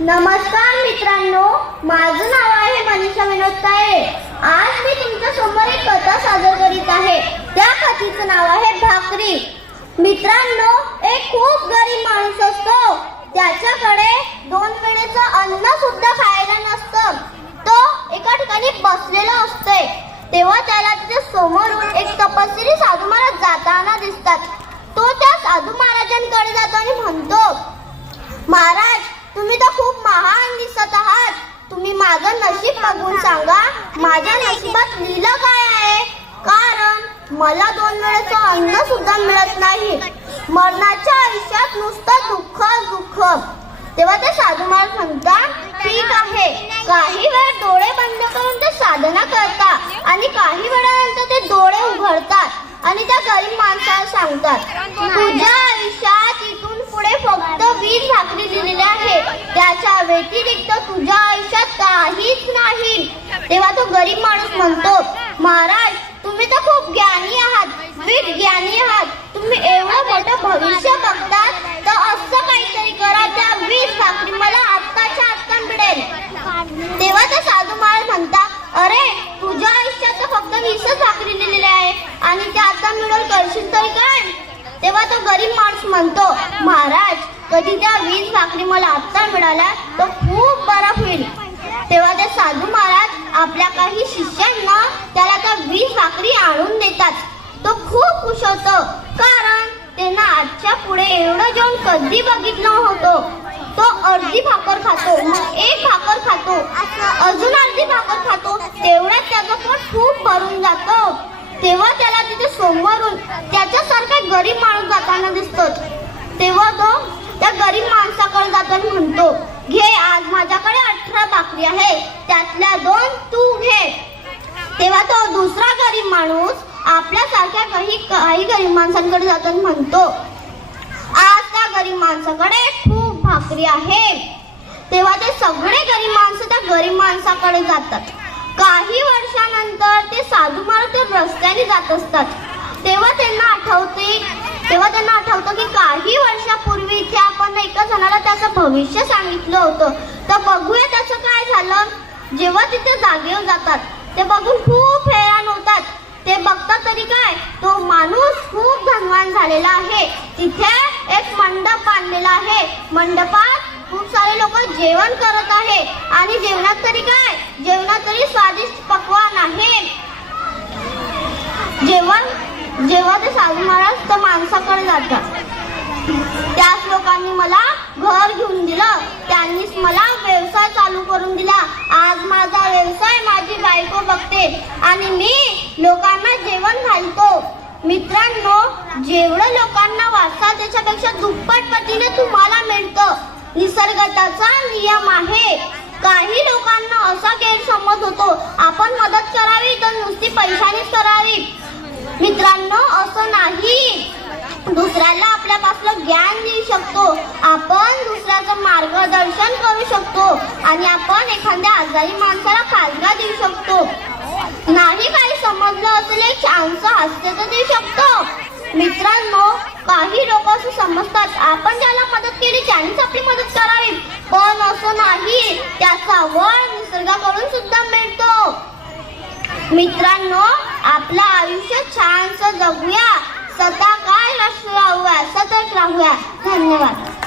नमस्कार मित्रांनो, माझं नाव आहे मनीषा विनोद ताये। आज मी तुमच्या समोर एक कथा सादर करीत आहे। त्या कथेचं नाव आहे भाकरी। मित्रांनो, एक खूप गरीब माणूस असतो, त्याच्याकडे 2 वेळेचं अन्न सुद्धा खायला नसतं। तो एका ठिकाणी बसलेला असते, तेव्हा त्याला तिथे समोरून एक तपस्वी साधू महाराज जाताना दिसतात। तो त्या साधू महाराजांकडे जातो आणि म्हणतो, महाराज, तुम्ही तर खूप महान दिसत आहात। तुम्ही माझं नशीब बघून सांगा, माझ्या नशिबात लिहिलं काय आहे? कारण मला 2 वेळेचं अन्न सुद्धा मिळत नाही। मरणाच्या आयुष्यात नुसतं दुःख दुःख। तेव्हा ते साधू महाराज म्हणतात, ठीक आहे, काही वेळ डोळे बंद करून ते साधना करतात आणि काही वेळानंतर ते डोळे उघडतात आणि त्या गरीब माणसाला सांगतात, तुझ्या आयुष्यात इथून पुढे फक्त 20 भाकरी दिलेल्या आहे, त्याच्या व्यतिरिक्त तुझ्या आयुष्यात काहीच नाही। तेव्हा तो गरीब माणूस म्हणतो, महाराज, तुम्ही तर खूप ज्ञानी आहात, विज्ञानी आहात। तुम्ही एवढं मोठं भविष्य बघतात, तर असं काहीतरी करा, त्या 20 भाकरी मला आत्ताच्या आत्ता मिळेल। तेव्हा ते साधू महाराज म्हणतात, अरे, तुझ्या आयुष्यात तर फक्त 20च भाकरी दिलेल्या आहे आणि त्या आता मिळेल, करशील तरी काय? तेव्हा तो गरीब माणूस म्हणतो, महाराज, कधी त्या 20 भाकरी मला आत्ता मिळाल्या तर खूप बरं होईल। तेव्हा ते साधू महाराज आपल्या काही शिष्यांना त्याला त्या 20 भाकरी आणून देतात। तो खूप खुश होतो, कारण त्यांना आजच्या पुढे एवढं जेवण कधी बघितलं नव्हतं। तो अर्धी भाकर खातो, मग 1 भाकर खातो, अजून अर्धी भाकर खातो, तेवढ्यात त्याचं पोट खूप भरून जातो। तेव्हा त्याला तिथे समोरून त्याच्यासारखा गरीब माणूस जाताना दिसतो। तेव्हा तो त्या गरीब माणसाकडे जातो आणि म्हणतो, घे, आज माझ्याकडे 18 भाकरी आहे, त्यातल्या 2 तू घे। तेव्हा तो दुसरा गरीब माणूस आपल्यासारख्या काही गरीब माणसांकडे जातो आणि म्हणतो, आज त्या गरीब माणसाकडे खूप भाकरी आहे। तेव्हा ते सगळे गरीब माणसं त्या गरीब माणसाकडे जातात। काही वर्षानंतर ते साधू महाराज रस्त्याने जात असतात। तेव्हा त्यांना आठवतं की काही वर्षापूर्वी इथे आपण एका जणाला त्याचं भविष्य सांगितलं होतं, तर बघूया त्याचं काय झालं। जेव्हा तिथे जागेवर जातात, ते बघून खूप हैराण होतात। ते बघतात तरी काय, तो माणूस खूप धनवान झालेला आहे। तिथे एक मंडप बांधलेला आहे, मंडपात खूप सारे लोक जेवण करत आहे आणि जेवणात तरी स्वादिष्ट पक्वान आहे। जेव्हा ते साधू महाराज त्या माणसाकडे जातात, त्याच लोकांनी मला घर घेऊन दिलं, त्यांनीच मला व्यवसाय चालू करून दिला। आज माझा व्यवसाय माझी बायको बघते आणि मी लोकांना जेवण घालतो। मित्रांनो, जेवढं लोकांना वाटतं त्याच्यापेक्षा दुप्पट पटीने तुम्हाला मिळतं। निसर्गाचा नियम आहे। काही लोकांना असा गैरसमज होतो, आपण मदत करावी तर नुसती पैशानेच करावी। मित्रांनो, असं नाही। दुसऱ्याला आपल्यापासून ज्ञान देऊ शकतो, आपण दुसऱ्याचं मार्गदर्शन करू शकतो आणि आपण एखाद्या आजारी माणसाला खाजगा देऊ शकतो। नाही काही समजलं असेल, एक छानसं हास्य तर देऊ शकतो। मित्रांनो, काही लोक असं समजतात, आपण ज्याला मदत केली त्यानेच आपली मदत करावी, पण असं नाही। त्याचा वळ निसर्गाकडून सुद्धा मिळतो। मित्रांनो, आपलं आयुष्य छानसं जगूया, सतत राहूया। धन्यवाद।